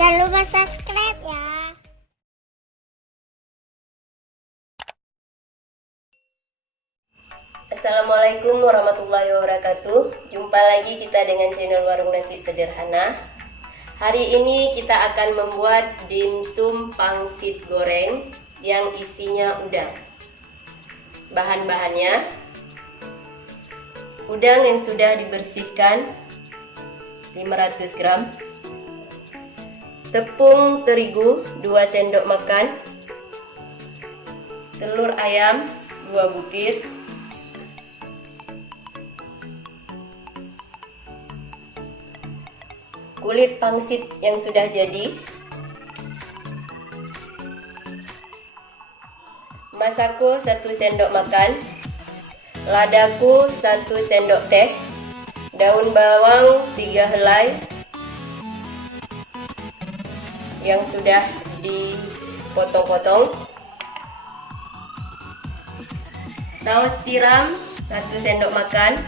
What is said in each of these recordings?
Jangan lupa subscribe ya. Assalamualaikum warahmatullahi wabarakatuh. Jumpa lagi kita dengan channel Warung Nasi Sederhana. Hari ini kita akan membuat dimsum pangsit goreng yang isinya udang. Bahan-bahannya: udang yang sudah dibersihkan 500 gram, tepung terigu 2 sendok makan, telur ayam 2 butir, kulit pangsit yang sudah jadi, masako 1 sendok makan, ladaku 1 sendok teh, daun bawang 3 helai yang sudah dipotong-potong, saus tiram 1 sendok makan,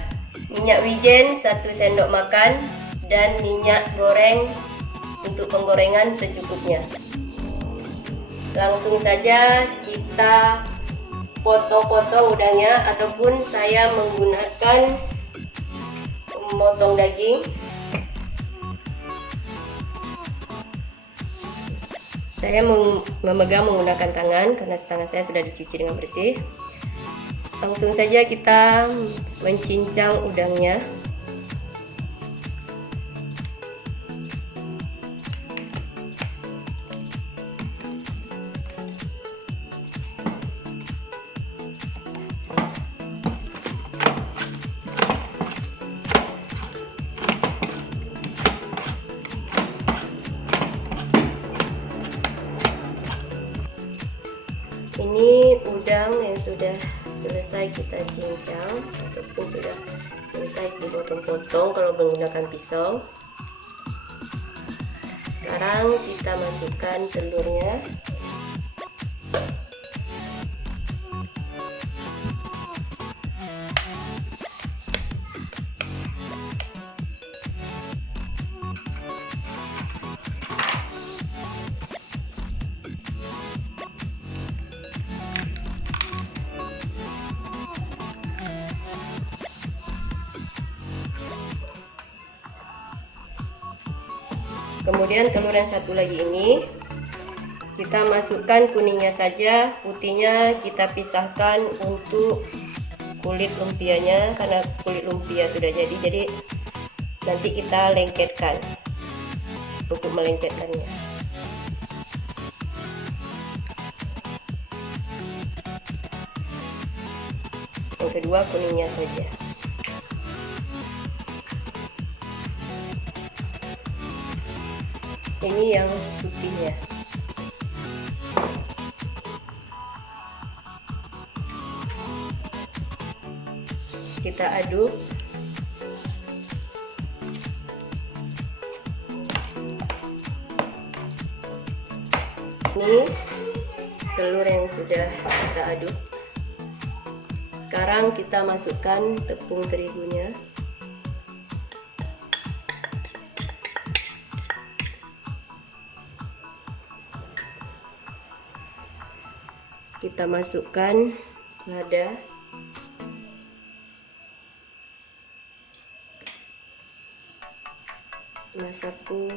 minyak wijen 1 sendok makan, dan minyak goreng untuk penggorengan secukupnya. Langsung saja kita potong-potong udangnya, ataupun saya menggunakan memotong daging. Saya memegang menggunakan tangan karena tangan saya sudah dicuci dengan bersih. Langsung saja kita mencincang udangnya. Ini udang yang sudah selesai kita cincang ataupun sudah selesai dipotong-potong kalau menggunakan pisau. Sekarang kita masukkan telurnya. Kemudian telur yang satu lagi ini kita masukkan kuningnya saja, putihnya kita pisahkan untuk kulit lumpianya karena kulit lumpia sudah jadi nanti kita lengketkan untuk melengketkannya. Yang kedua kuningnya saja. Ini yang putihnya. Kita aduk. Ini telur yang sudah kita aduk. Sekarang kita masukkan tepung terigunya. Kita masukkan lada, masako,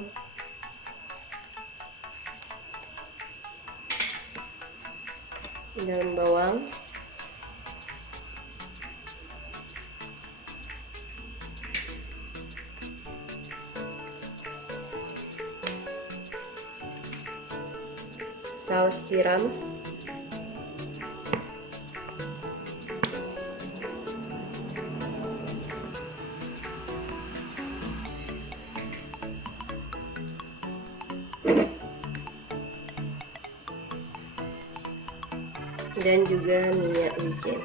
daun bawang, saus tiram, dan juga minyak wijen.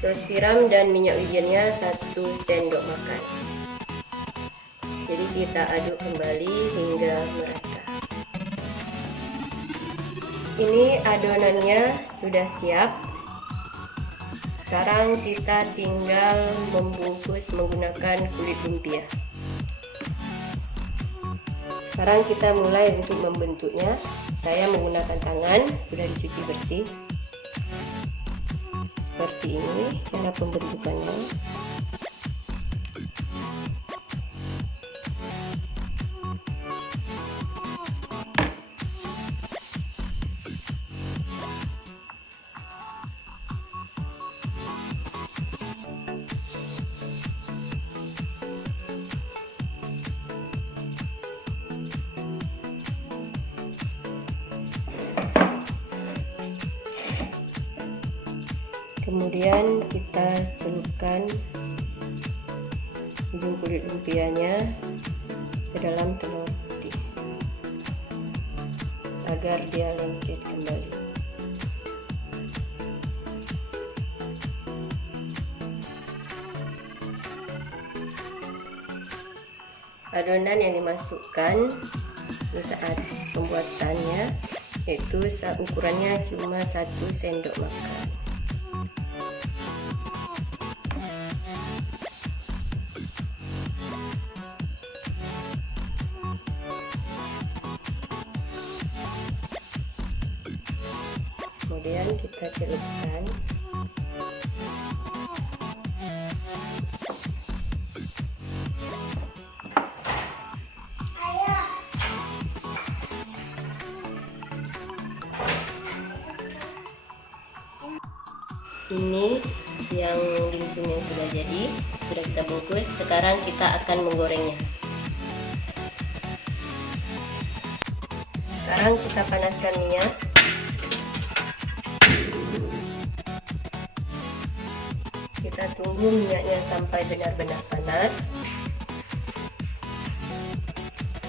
Saus tiram dan minyak wijennya 1 sendok makan. Jadi kita aduk kembali hingga merata. Ini adonannya sudah siap. Sekarang kita tinggal membungkus menggunakan kulit lumpia. Sekarang kita mulai untuk membentuknya. Saya menggunakan tangan, sudah dicuci bersih. Seperti ini cara pembentukannya. Kemudian kita celupkan ujung kulit lumpianya ke dalam telur putih agar dia lengket kembali. Adonan yang dimasukkan di saat pembuatannya yaitu ukurannya cuma 1 sendok makan. Kemudian kita celupkan. Ini yang dimsum yang sudah jadi, sudah kita bungkus. Sekarang kita akan menggorengnya. Sekarang kita panaskan minyak. Kita tunggu minyaknya sampai benar-benar panas,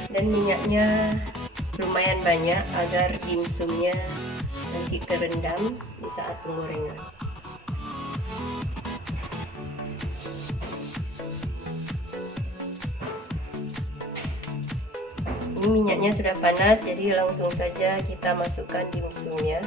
dan minyaknya lumayan banyak agar dimsumnya nanti terendam di saat penggorengan. Ini minyaknya sudah panas, jadi langsung saja kita masukkan dimsumnya.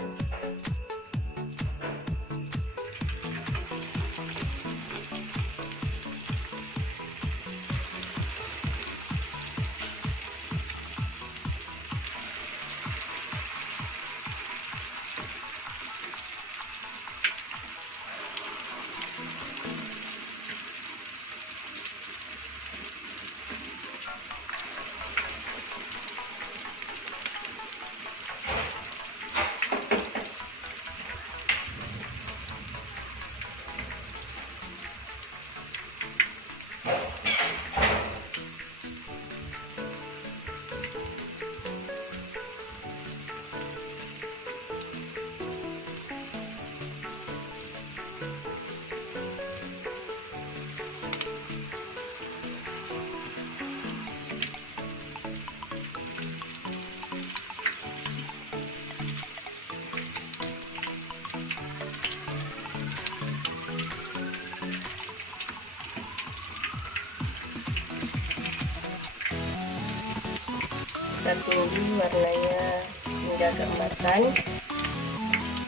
Kita tunggu warnanya hingga keemasan.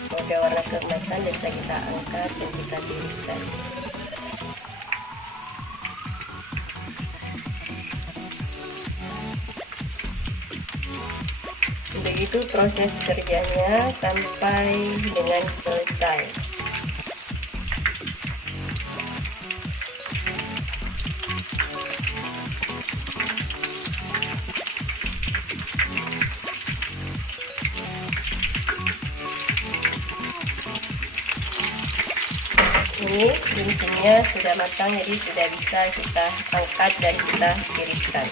Oke, warna keemasan bisa kita angkat dan kita tiriskan. Begitu proses kerjanya sampai dengan selesai. Ini dimsumnya sudah matang, jadi sudah bisa kita angkat dan kita tiriskan.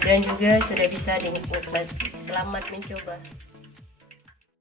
Dan juga sudah bisa dinikmati. Selamat mencoba.